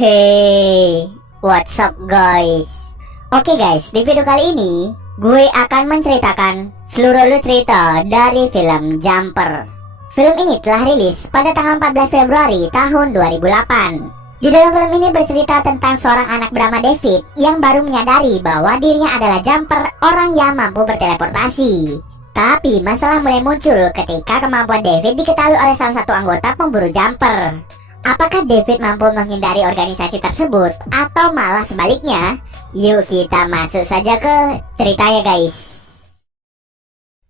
Hey, what's up guys? Oke guys, di video kali ini gue akan menceritakan seluruh cerita dari film Jumper. Film ini telah rilis pada tanggal 14 Februari tahun 2008. Di dalam film ini bercerita tentang seorang anak bernama David yang baru menyadari bahwa dirinya adalah Jumper, orang yang mampu berteleportasi. Tapi masalah mulai muncul ketika kemampuan David diketahui oleh salah satu anggota pemburu Jumper. Apakah David mampu menghindari organisasi tersebut atau malah sebaliknya? Yuk kita masuk saja ke ceritanya guys.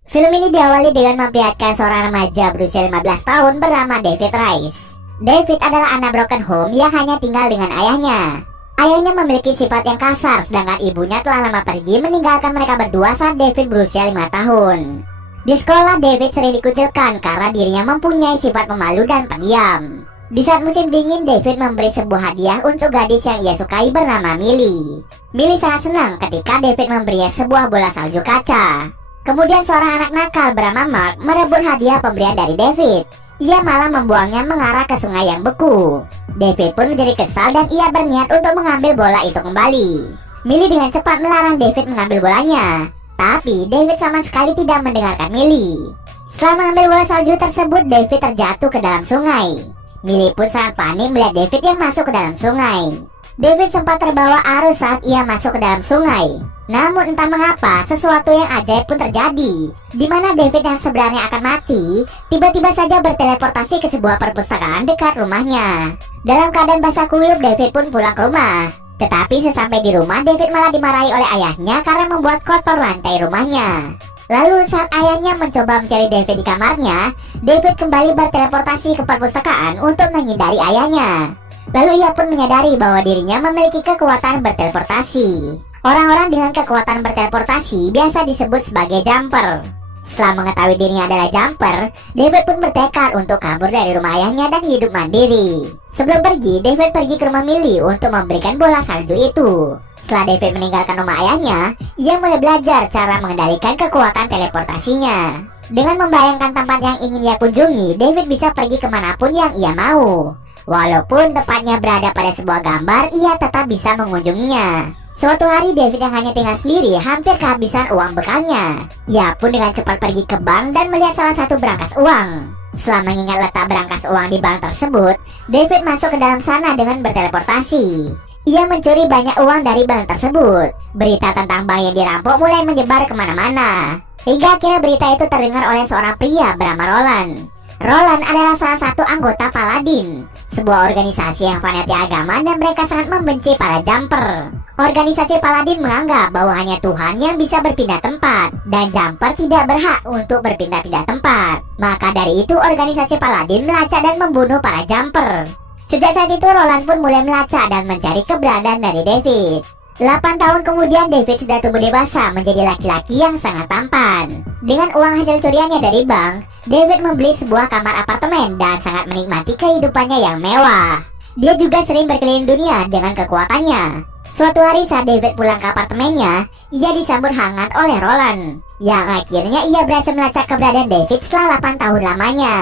Film ini diawali dengan memperlihatkan seorang remaja berusia 15 tahun bernama David Rice. David adalah anak broken home yang hanya tinggal dengan ayahnya. Ayahnya memiliki sifat yang kasar, sedangkan ibunya telah lama pergi meninggalkan mereka berdua saat David berusia 5 tahun. Di sekolah, David sering dikucilkan karena dirinya mempunyai sifat pemalu dan pendiam. Di saat musim dingin, David memberi sebuah hadiah untuk gadis yang ia sukai bernama Millie. Millie sangat senang ketika David memberinya sebuah bola salju kaca. Kemudian seorang anak nakal bernama Mark merebut hadiah pemberian dari David. Ia malah membuangnya mengarah ke sungai yang beku. David pun menjadi kesal dan ia berniat untuk mengambil bola itu kembali. Millie dengan cepat melarang David mengambil bolanya. Tapi David sama sekali tidak mendengarkan Millie. Setelah mengambil bola salju tersebut, David terjatuh ke dalam sungai. Millie pun sangat panik melihat David yang masuk ke dalam sungai. David sempat terbawa arus saat ia masuk ke dalam sungai. Namun entah mengapa sesuatu yang ajaib pun terjadi, di mana David yang sebenarnya akan mati tiba-tiba saja berteleportasi ke sebuah perpustakaan dekat rumahnya. Dalam keadaan basah kuyup, David pun pulang ke rumah. Tetapi sesampai di rumah, David malah dimarahi oleh ayahnya karena membuat kotor lantai rumahnya. Lalu saat ayahnya mencoba mencari David di kamarnya, David kembali berteleportasi ke perpustakaan untuk menghindari ayahnya. Lalu ia pun menyadari bahwa dirinya memiliki kekuatan berteleportasi. Orang-orang dengan kekuatan berteleportasi biasa disebut sebagai Jumper. Setelah mengetahui dirinya adalah Jumper, David pun bertekad untuk kabur dari rumah ayahnya dan hidup mandiri. Sebelum pergi, David pergi ke rumah Millie untuk memberikan bola salju itu. Setelah David meninggalkan rumah ayahnya, ia mulai belajar cara mengendalikan kekuatan teleportasinya. Dengan membayangkan tempat yang ingin ia kunjungi, David bisa pergi kemanapun yang ia mau. Walaupun tepatnya berada pada sebuah gambar, ia tetap bisa mengunjunginya. Suatu hari, David yang hanya tinggal sendiri hampir kehabisan uang bekalnya. Ia pun dengan cepat pergi ke bank dan melihat salah satu berangkas uang. Setelah mengingat letak berangkas uang di bank tersebut, David masuk ke dalam sana dengan berteleportasi. Ia mencuri banyak uang dari bank tersebut. Berita tentang bank yang dirampok mulai menyebar kemana-mana. Hingga akhirnya berita itu terdengar oleh seorang pria bernama Roland. Roland adalah salah satu anggota Paladin, sebuah organisasi yang fanatik agama dan mereka sangat membenci para Jumper. Organisasi Paladin menganggap bahwa hanya Tuhan yang bisa berpindah tempat dan Jumper tidak berhak untuk berpindah-pindah tempat. Maka dari itu organisasi Paladin melacak dan membunuh para Jumper. Sejak saat itu Roland pun mulai melacak dan mencari keberadaan dari David. 8 tahun kemudian David sudah tumbuh dewasa menjadi laki-laki yang sangat tampan. Dengan uang hasil curiannya dari bank, David membeli sebuah kamar apartemen dan sangat menikmati kehidupannya yang mewah. Dia juga sering berkeliling dunia dengan kekuatannya. Suatu hari saat David pulang ke apartemennya, ia disambut hangat oleh Roland, yang akhirnya ia berhasil melacak keberadaan David setelah 8 tahun lamanya.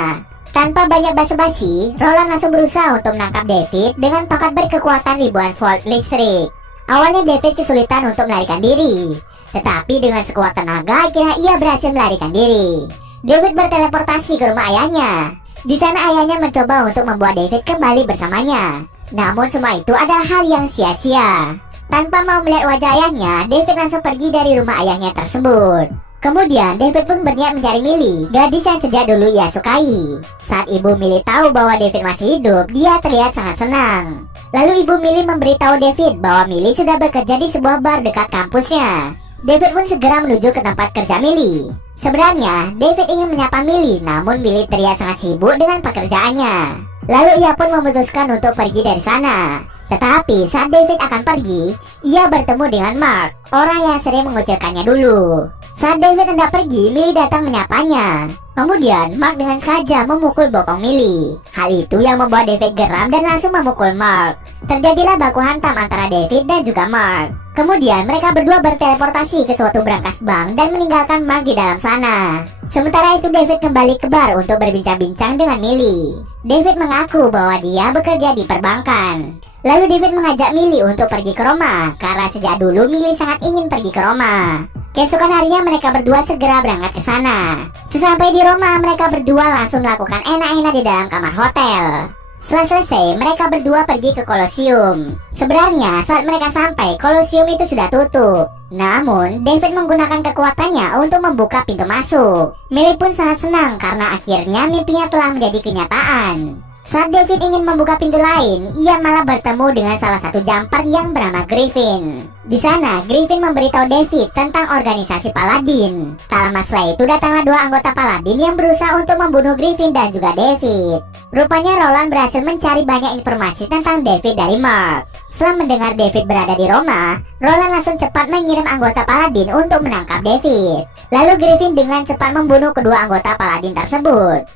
Tanpa banyak basa-basi, Roland langsung berusaha untuk menangkap David dengan tongkat berkekuatan ribuan volt listrik. Awalnya David kesulitan untuk melarikan diri, tetapi dengan sekuat tenaga akhirnya ia berhasil melarikan diri. David berteleportasi ke rumah ayahnya. Di sana ayahnya mencoba untuk membuat David kembali bersamanya. Namun semua itu adalah hal yang sia-sia. Tanpa mau melihat wajah ayahnya, David langsung pergi dari rumah ayahnya tersebut. Kemudian David pun berniat mencari Millie, gadis yang sejak dulu ia sukai. Saat ibu Millie tahu bahwa David masih hidup, dia terlihat sangat senang. Lalu ibu Millie memberitahu David bahwa Millie sudah bekerja di sebuah bar dekat kampusnya. David pun segera menuju ke tempat kerja Millie. Sebenarnya David ingin menyapa Millie, namun Millie terlihat sangat sibuk dengan pekerjaannya. Lalu ia pun memutuskan untuk pergi dari sana. Tetapi saat David akan pergi, ia bertemu dengan Mark, orang yang sering mengucilkannya dulu. Saat David hendak pergi, Millie datang menyapanya. Kemudian Mark dengan sengaja memukul bokong Millie. Hal itu yang membuat David geram dan langsung memukul Mark. Terjadilah baku hantam antara David dan juga Mark. Kemudian mereka berdua berteleportasi ke suatu berangkas bank dan meninggalkan Mark di dalam sana. Sementara itu David kembali ke bar untuk berbincang-bincang dengan Millie. David mengaku bahwa dia bekerja di perbankan. Lalu David mengajak Millie untuk pergi ke Roma karena sejak dulu Millie sangat ingin pergi ke Roma. Keesokan harinya mereka berdua segera berangkat ke sana. Sesampai di Roma, mereka berdua langsung melakukan enak-enak di dalam kamar hotel. Setelah selesai, mereka berdua pergi ke Kolosium. Sebenarnya saat mereka sampai, Kolosium itu sudah tutup. Namun, David menggunakan kekuatannya untuk membuka pintu masuk. Millie pun sangat senang karena akhirnya mimpinya telah menjadi kenyataan. Saat David ingin membuka pintu lain, ia malah bertemu dengan salah satu jumper yang bernama Griffin. Di sana, Griffin memberitahu David tentang organisasi Paladin. Tak lama setelah itu datanglah dua anggota Paladin yang berusaha untuk membunuh Griffin dan juga David. Rupanya Roland berhasil mencari banyak informasi tentang David dari Mark. Setelah mendengar David berada di Roma, Roland langsung cepat mengirim anggota Paladin untuk menangkap David. Lalu Griffin dengan cepat membunuh kedua anggota Paladin tersebut.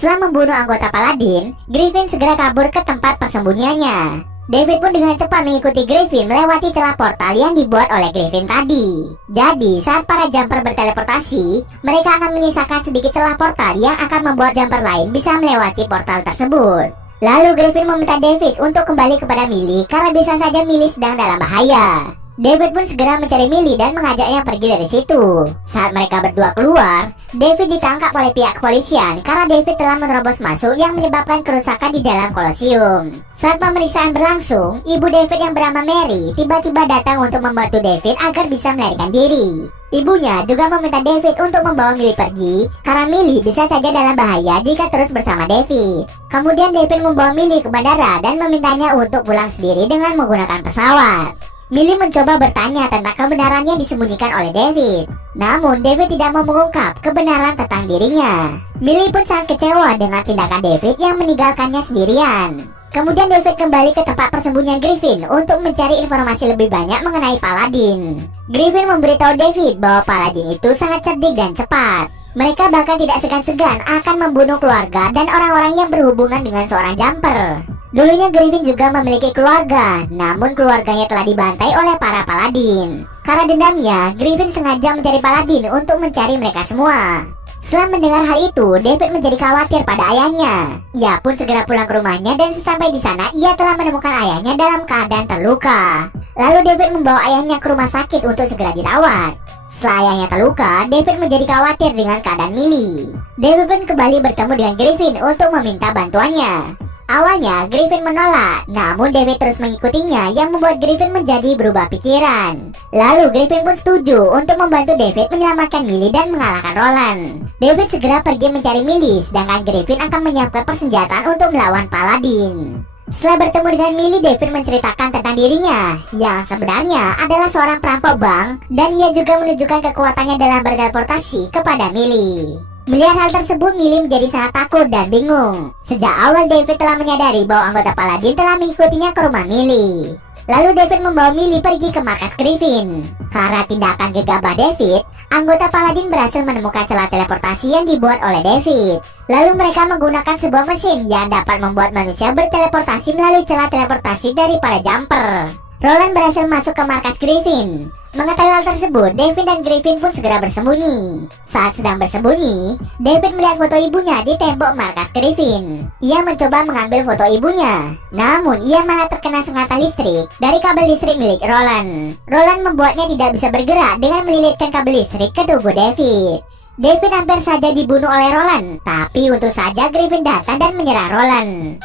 Setelah membunuh anggota Paladin, Griffin segera kabur ke tempat persembunyiannya. David pun dengan cepat mengikuti Griffin melewati celah portal yang dibuat oleh Griffin tadi. Jadi, saat para jumper berteleportasi, mereka akan menyisakan sedikit celah portal yang akan membuat jumper lain bisa melewati portal tersebut. Lalu Griffin meminta David untuk kembali kepada Millie karena bisa saja Millie sedang dalam bahaya. David pun segera mencari Millie dan mengajaknya pergi dari situ. Saat mereka berdua keluar, David ditangkap oleh pihak kepolisian karena David telah menerobos masuk yang menyebabkan kerusakan di dalam Kolosium. Saat pemeriksaan berlangsung, ibu David yang bernama Mary tiba-tiba datang untuk membantu David agar bisa melarikan diri. Ibunya juga meminta David untuk membawa Millie pergi karena Millie bisa saja dalam bahaya jika terus bersama David. Kemudian David membawa Millie ke bandara dan memintanya untuk pulang sendiri dengan menggunakan pesawat. Millie mencoba bertanya tentang kebenaran yang disembunyikan oleh David. Namun David tidak mau mengungkap kebenaran tentang dirinya. Millie pun sangat kecewa dengan tindakan David yang meninggalkannya sendirian. Kemudian David kembali ke tempat persembunyian Griffin untuk mencari informasi lebih banyak mengenai Paladin. Griffin memberitahu David bahwa Paladin itu sangat cerdik dan cepat. Mereka bahkan tidak segan-segan akan membunuh keluarga dan orang-orang yang berhubungan dengan seorang jumper. Dulunya Griffin juga memiliki keluarga, namun keluarganya telah dibantai oleh para Paladin. Karena dendamnya, Griffin sengaja mencari Paladin untuk mencari mereka semua. Setelah mendengar hal itu, David menjadi khawatir pada ayahnya. Ia pun segera pulang ke rumahnya dan sesampai di sana, ia telah menemukan ayahnya dalam keadaan terluka. Lalu David membawa ayahnya ke rumah sakit untuk segera dirawat. Setelah ayahnya terluka, David menjadi khawatir dengan keadaan Millie. David pun kembali bertemu dengan Griffin untuk meminta bantuannya. Awalnya Griffin menolak, namun David terus mengikutinya yang membuat Griffin menjadi berubah pikiran. Lalu Griffin pun setuju untuk membantu David menyelamatkan Millie dan mengalahkan Roland. David segera pergi mencari Millie, sedangkan Griffin akan menyiapkan persenjataan untuk melawan Paladin. Setelah bertemu dengan Millie, David menceritakan tentang dirinya yang sebenarnya adalah seorang perampok bank, dan ia juga menunjukkan kekuatannya dalam berteleportasi kepada Millie. Melihat hal tersebut, Millie menjadi sangat takut dan bingung. Sejak awal David telah menyadari bahwa anggota Paladin telah mengikutinya ke rumah Millie. Lalu David membawa Millie pergi ke markas Griffin. Karena tindakan gegabah David, anggota Paladin berhasil menemukan celah teleportasi yang dibuat oleh David. Lalu mereka menggunakan sebuah mesin yang dapat membuat manusia berteleportasi melalui celah teleportasi dari para jumper. Roland berhasil masuk ke markas Griffin. Mengetahui hal tersebut, David dan Griffin pun segera bersembunyi. Saat sedang bersembunyi, David melihat foto ibunya di tembok markas Griffin. Ia mencoba mengambil foto ibunya, namun ia malah terkena sengatan listrik dari kabel listrik milik Roland. Roland membuatnya tidak bisa bergerak dengan melilitkan kabel listrik ke tubuh David. David hampir saja dibunuh oleh Roland, tapi untung saja Griffin datang dan menyerang Roland.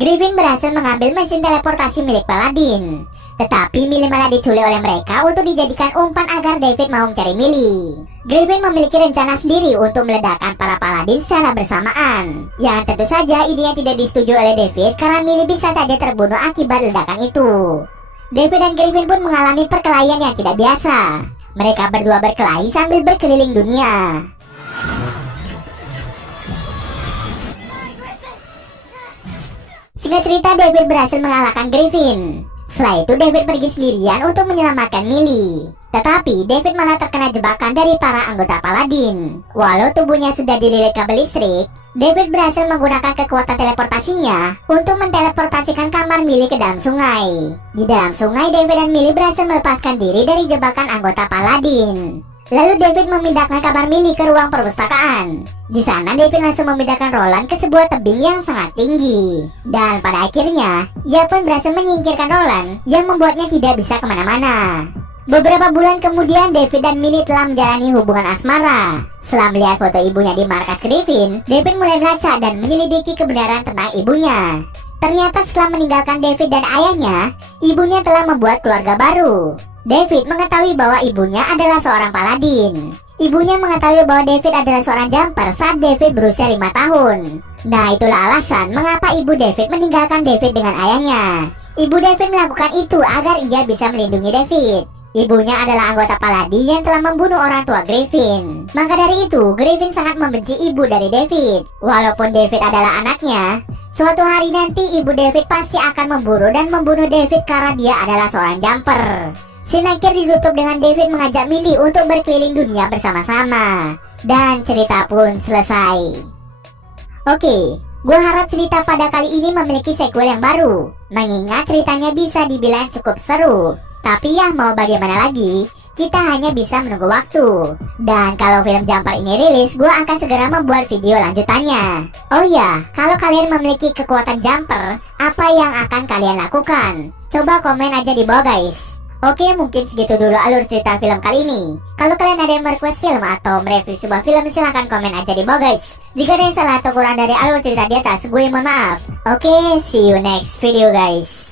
Griffin berhasil mengambil mesin teleportasi milik Paladin. Tetapi Millie malah diculik oleh mereka untuk dijadikan umpan agar David mau mencari Millie. Griffin memiliki rencana sendiri untuk meledakkan para Paladin secara bersamaan. Yang tentu saja idenya tidak disetujui oleh David karena Millie bisa saja terbunuh akibat ledakan itu. David dan Griffin pun mengalami perkelahian yang tidak biasa. Mereka berdua berkelahi sambil berkeliling dunia. Singkat cerita, David berhasil mengalahkan Griffin. Setelah itu David pergi sendirian untuk menyelamatkan Millie. Tetapi David malah terkena jebakan dari para anggota Paladin. Walau tubuhnya sudah dililit kabel listrik, David berhasil menggunakan kekuatan teleportasinya untuk menteleportasikan kamar Millie ke dalam sungai. Di dalam sungai, David dan Millie berhasil melepaskan diri dari jebakan anggota Paladin. Lalu David memindahkan kamar Millie ke ruang perpustakaan. Di sana David langsung memindahkan Roland ke sebuah tebing yang sangat tinggi. Dan pada akhirnya, ia pun berhasil menyingkirkan Roland yang membuatnya tidak bisa kemana-mana. Beberapa bulan kemudian, David dan Millie telah menjalani hubungan asmara. Setelah melihat foto ibunya di markas Griffin, David mulai melacak dan menyelidiki kebenaran tentang ibunya. Ternyata setelah meninggalkan David dan ayahnya, ibunya telah membuat keluarga baru. David mengetahui bahwa ibunya adalah seorang paladin. Ibunya mengetahui bahwa David adalah seorang jumper saat David berusia 5 tahun. Nah, itulah alasan mengapa ibu David meninggalkan David dengan ayahnya. Ibu David melakukan itu agar ia bisa melindungi David. Ibunya adalah anggota Paladin yang telah membunuh orang tua Griffin. Maka dari itu, Griffin sangat membenci ibu dari David. Walaupun David adalah anaknya, suatu hari nanti ibu David pasti akan memburu dan membunuh David karena dia adalah seorang jumper. Scene akhir ditutup dengan David mengajak Millie untuk berkeliling dunia bersama-sama. Dan cerita pun selesai. Oke, gue harap cerita pada kali ini memiliki sequel yang baru. Mengingat ceritanya bisa dibilang cukup seru. Tapi ya mau bagaimana lagi, kita hanya bisa menunggu waktu. Dan kalau film Jumper ini rilis, gue akan segera membuat video lanjutannya. Oh ya, kalau kalian memiliki kekuatan Jumper, apa yang akan kalian lakukan? Coba komen aja di bawah guys. Oke, mungkin segitu dulu alur cerita film kali ini. Kalau kalian ada yang merequest film atau mereview sebuah film, silahkan komen aja di bawah guys. Jika ada yang salah atau kurang dari alur cerita di atas, gue mohon maaf. Oke, see you next video guys.